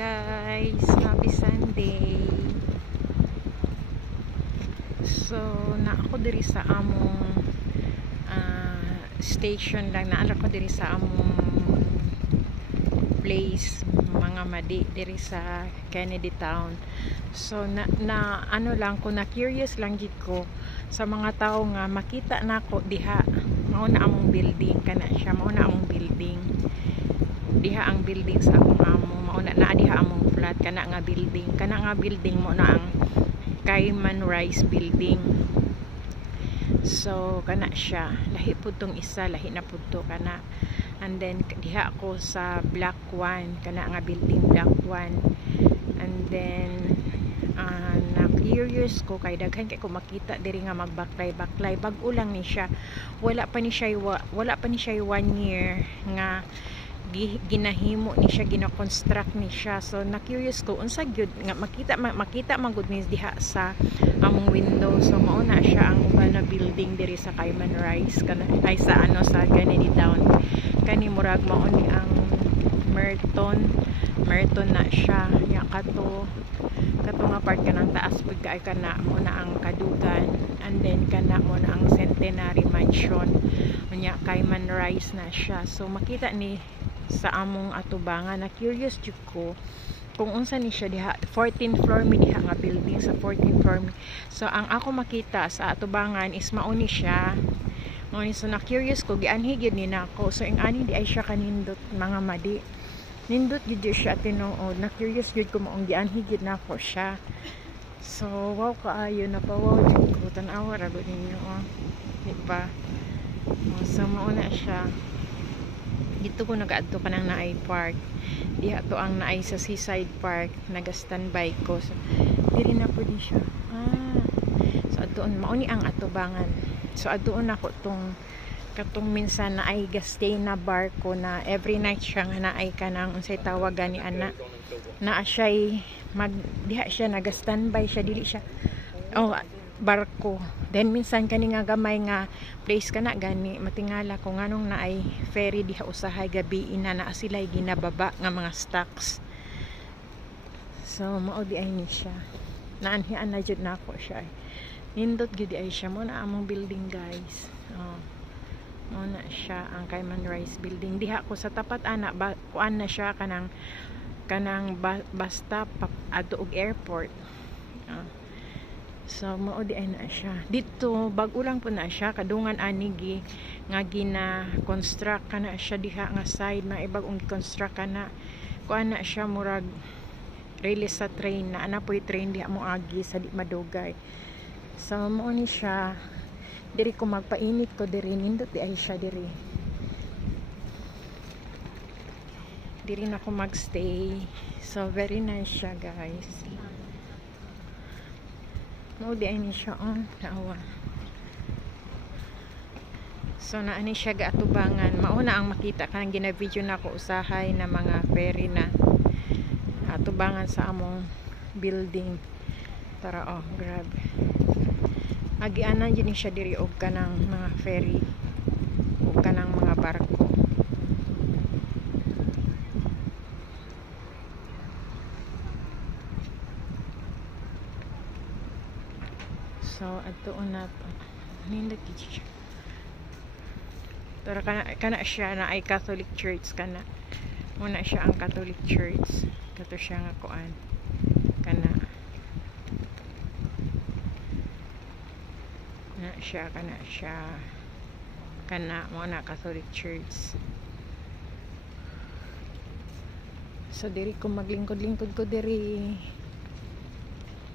guys, happy Sunday. So na ako diri sa among station lang, naala ko diri sa among place mga madi diri sa Kennedy Town. So na ano lang ko, na curious lang gid ko sa mga tao nga makita nako diha mao na among building, kana siya mao na among building diha, ang building sa akong amo mao na diha among flat, kana nga building mo na ang Cayman Rise building. So kana siya, lahi pud tong isa, lahi na pud to kana. And then diha ako sa Block 1, kana nga building Block 1. And then na curious ko kay daghan kay ko makita diri nga magbaklay bag-o lang ni siya, wala pa ni siya 1 year nga ginahimo ni siya, gina-construct ni siya. So na curious ko unsa gyud nga makita magud ni diha sa among window. So mao na siya ang uban na building diri sa Cayman Rise, kana ay sa sa Kennedy Town. Kani murag mao ni ang Merton na siya nya kato nga part kanang taas pud kay kana mo na ang Kadugan, and then kana mo na ang Centenary Mansion nya Cayman Rise na siya. So makita ni sa among atubangan, na curious jud ko kung unsa ni siya diha, 14th floor mi diha nga building, sa 14th floor mi. So ang ako makita sa atubangan is mao ni siya. So na curious ko, gianhi gyud ni nako. So ing ani di ay siya kanindot mga madi, nindot gyud siya tinuod. Na curious gyud ko maong gianhi gyud nako siya. So wow kaayo na pa, wow jud ko tan-awa ra gud ninyo di ba. So mao na siya. Dito ko nagaadto kanang naay park, diha to ang naay sa Seaside Park, naga-standby ko. So diri na pud siya. So adtoon mao ni ang atubangan. So adtoon ako katong minsan na ay gastay na barko na every night siya nga naay kanang unsay tawagan ni ana, na siya'y diha siya naga-standby siya, dili siya barko. Then minsan kani nga gamay nga place kana gani matingala ko nganong naay ferry diha usahay gabi ina na sila'y ginababa nga mga stocks. So mao di ay ni siya, naanhian na jud nako siya. Nindot gid ay siya mo na among building guys. Mao na siya ang Cayman Rise building. Diha ko sa tapat ana kuan na siya kanang basta adto og airport. So mao di ay na siya. Dito bag-o lang po na siya, kadungan ani nga gina-construct kana siya diha nga side, na ibag-ong construct kana kuan na siya murag release sa train, na ana po'y train diha mo agi sa di madugay. So mao ni siya. Diri ko magpainit ko diri, nindot di ay siya diri. Diri na ko magstay. So very nice siya guys. Mao di ay ni siya naawa. So naani siya gaatubangan. Mao na ang makita kanang gina-video na ko usahay na mga ferry na atubangan sa among building. Tara grabe. Agianan yun siya diri og kanang mga ferry o kanang mga barko. So adtoon na nindot siya. Pero kana siya na ay Catholic Church, kana muna siya ang Catholic Church. Kato siya nga kuan kana kana mo na Catholic Church. So diri ko maglingkod-lingkod ko diri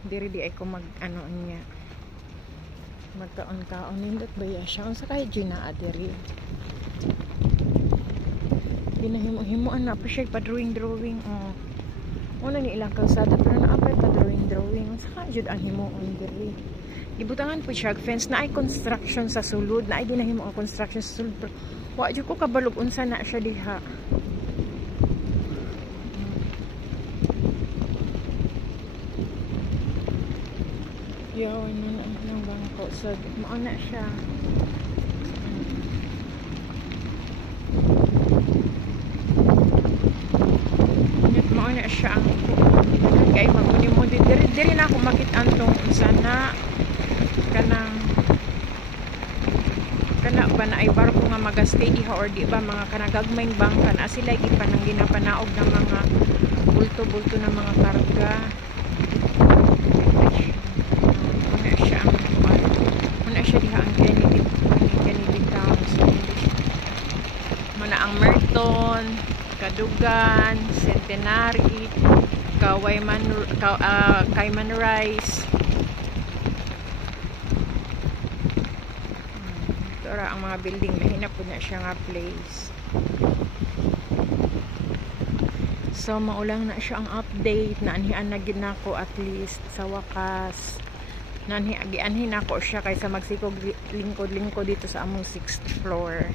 di ay ko mag niya magkaon-kaon. Nindot ba siya unsa kay gina diri, hinahimo-himoan na pa siya pa drawing una ni ilang kalsada pero naapay pa drawing unsa ka jud ang himuon diri. Gibutangan po siya fence, na ay construction sa sulod, na ay ginahimo ang construction sa sulod, pero wa jud ko kabalog unsa na siya diha. Ano na ang bangko. So mao na siya. Mao na siya ang kay maguni mo diri na ako makit-an tong sana kana ba na ay barko nga magastay diha or di ba mga kanagagmayng bangka na sila gipan ang ginapanaog ng mga bulto-bulto ng mga karga. Muna siya ang muna siya diha ang Kennedy Town. Muna ang Merton, Kadugan, Centenary, Cayman Rice. Ito ang mga building na hinap po na siya nga place. So maulang na siya ang update na anhian na gid nako at least sa wakas. Nanhian ako siya kaysa magsikog lingkod-lingkod dito sa among 6th floor.